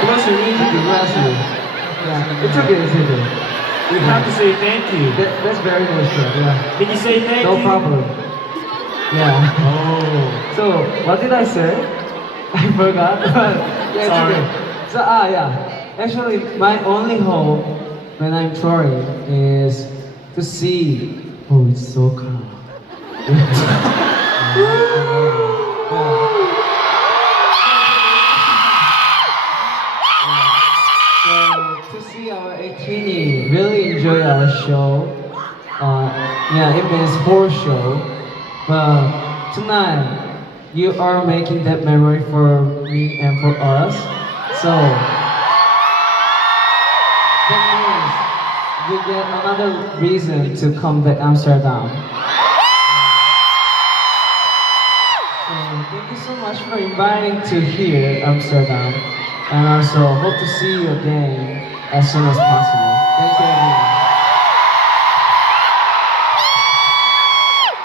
그럴 수 있는 그거였어요. Yeah, it's okay, it's okay. You have to say thank you. That's very nice, yeah. Did you say thank No you? problem. Yeah. Oh. So, what did I say? I forgot. Yeah, it's Sorry. okay. So, yeah. Actually, my only hope when I'm touring is to see. Oh, it's so calm. So, to see our 18 really enjoy our show. Yeah, it means whole show. But tonight, you are making that memory for me and for us. So that means we get another reason to come to Amsterdam. So thank you so much for inviting to here, Amsterdam. And also hope to see you again as soon as possible.